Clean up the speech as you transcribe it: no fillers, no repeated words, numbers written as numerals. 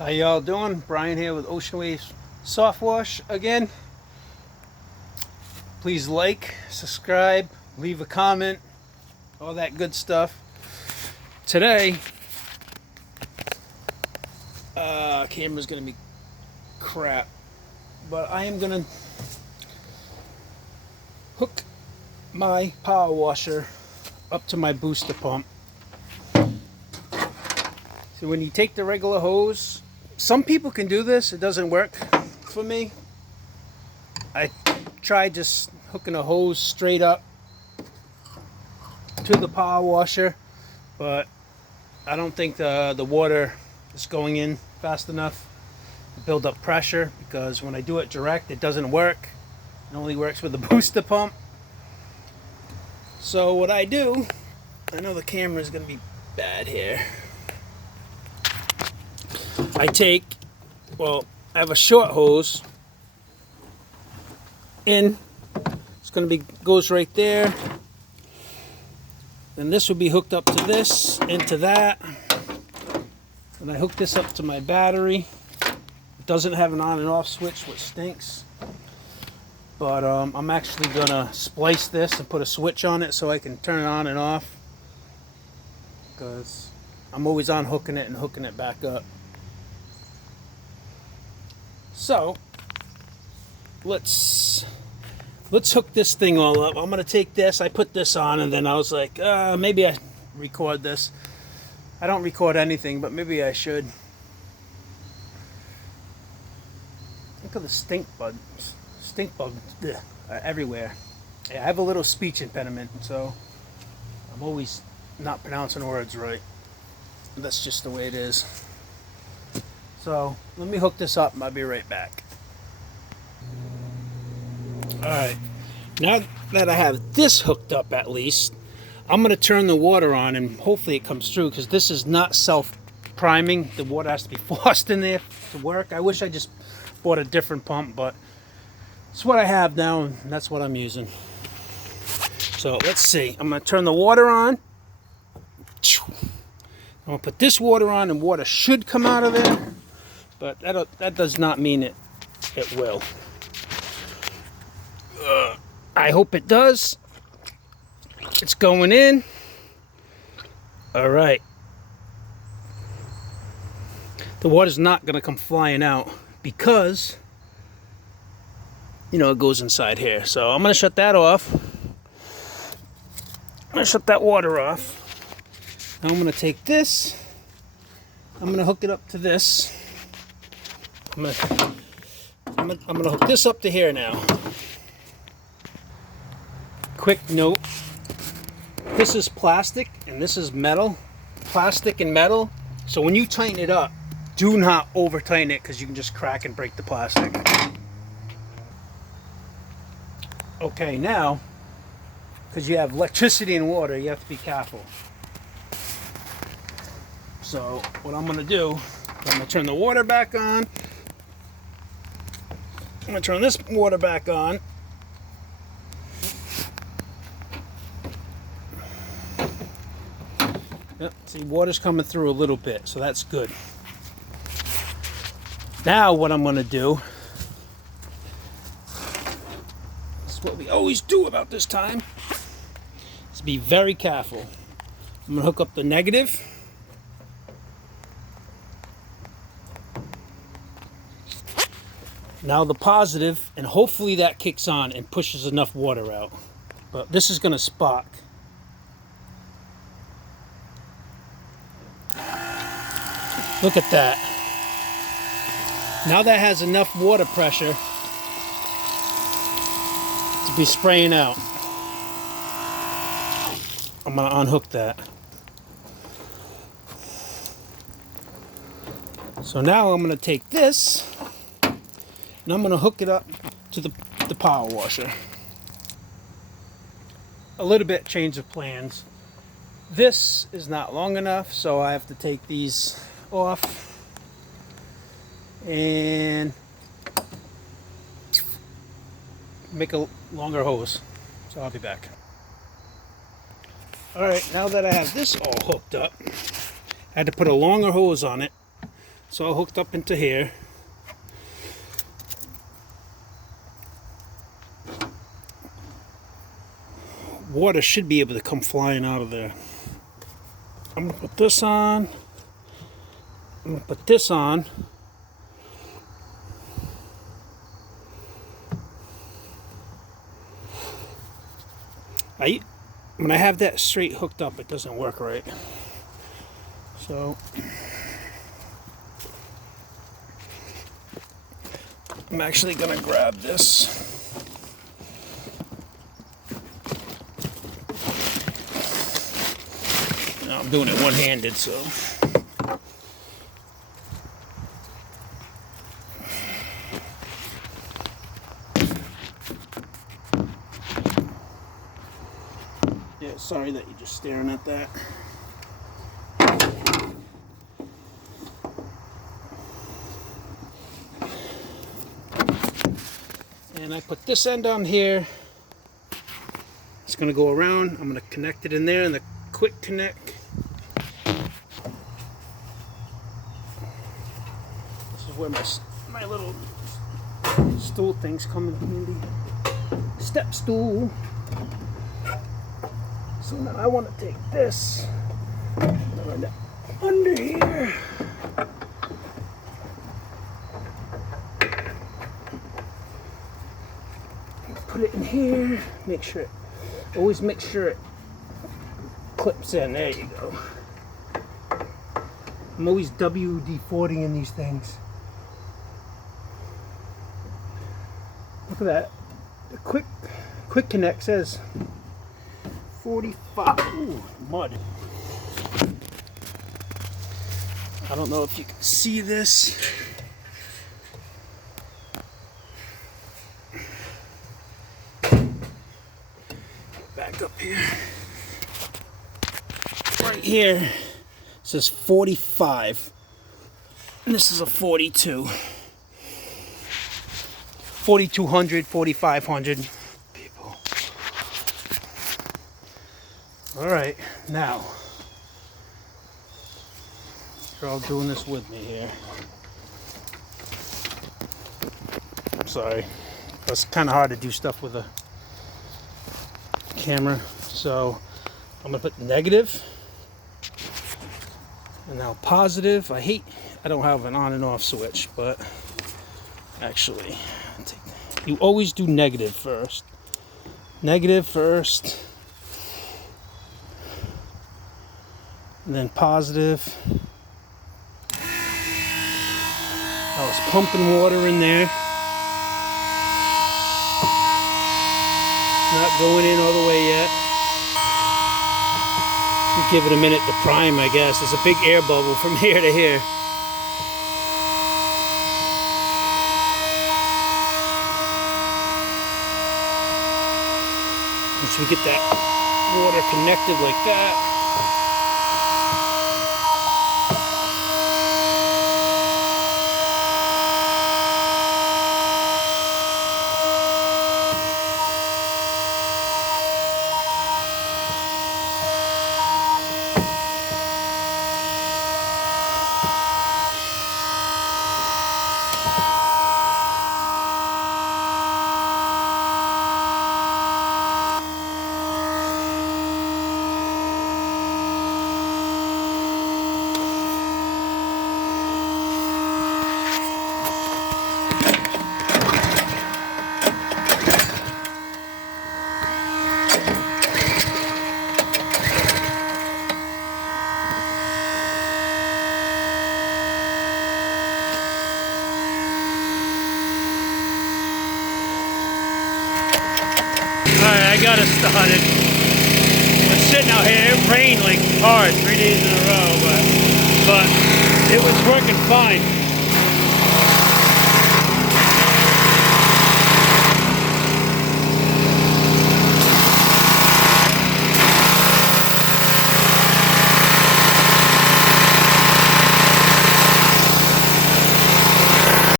How y'all doing? Brian here with Ocean Waves Soft Wash again. Please like, subscribe, leave a comment, all that good stuff. Today, camera's gonna be crap, but I am gonna hook my power washer up to my booster pump. So when you take the regular hose, some people can do this, it doesn't work for me. I tried just hooking a hose straight up to the power washer, but I don't think the water is going in fast enough to build up pressure, because when I do it direct, it doesn't work. It only works with the booster pump. So what I do, I know the camera is going to be bad here. I have a short hose in. It's going to be goes right there. And this will be hooked up to this, into that. And I hook this up to my battery. It doesn't have an on and off switch, which stinks. But I'm actually going to splice this and put a switch on it so I can turn it on and off, because I'm always unhooking it and hooking it back up. So let's hook this thing all up. I'm gonna take this. I put this on, and then I was like, maybe I record this. I don't record anything, but maybe I should. Look at the stink bugs everywhere. Yeah, I have a little speech impediment, so I'm always not pronouncing words right. That's just the way it is. So let me hook this up and I'll be right back. Alright, now that I have this hooked up, at least I'm going to turn the water on and hopefully it comes through, because this is not self-priming. The water has to be forced in there to work. I wish I just bought a different pump, but it's what I have now and that's what I'm using. So let's see, I'm going to turn the water on. I'm going to put this water on and water should come out of there, but that does not mean it will. I hope it does. It's going in. All right. The water's not going to come flying out because, it goes inside here. So I'm going to shut that off. I'm going to shut that water off. Now I'm going to take this. I'm going to hook it up to this. I'm gonna hook this up to here now. Quick note, this is plastic and this is metal. Plastic and metal. So when you tighten it up, do not over tighten it, because you can just crack and break the plastic. Okay, now, because you have electricity and water, you have to be careful. So what I'm gonna do, I'm gonna turn the water back on. I'm going to turn this water back on. Yep, see, water's coming through a little bit, so that's good. Now what I'm going to do, this is what we always do about this time, is be very careful. I'm going to hook up the negative. Now the positive, and hopefully that kicks on and pushes enough water out. But this is going to spark. Look at that. Now that has enough water pressure to be spraying out. I'm going to unhook that. So now I'm going to take this, and I'm going to hook it up to the power washer. A little bit change of plans. This is not long enough, so I have to take these off and make a longer hose. So I'll be back. Alright, now that I have this all hooked up, I had to put a longer hose on it. It's all hooked up into here. Water should be able to come flying out of there. I'm going to put this on. I'm going to put this on. When I have that straight hooked up, it doesn't work right. So I'm actually going to grab this. No, I'm doing it one-handed, so. Yeah, sorry that you're just staring at that. And I put this end on here. It's going to go around. I'm going to connect it in there in the quick connect. This is where my little stool things come in handy. Step stool. So now I want to take this and run that under here. Put it in here. Always make sure it clips in. There you go. I'm always WD-40 in these things. Look at that. The quick connect says 45. Ooh, mud. I don't know if you can see this. Back up here. Right here it says 45. And this is a 42. 4,200, 4,500 people. Alright, now you're all doing this with me here. I'm sorry. It's kind of hard to do stuff with a camera. So I'm going to put negative. And now positive. I don't have an on and off switch, but actually, you always do negative first. Negative first. And then positive. I was pumping water in there. Not going in all the way yet. Give it a minute to prime, I guess. There's a big air bubble from here to here. Once we get that water connected like that, I got it started. It's sitting out here. It rained like hard 3 days in a row, but it was working fine.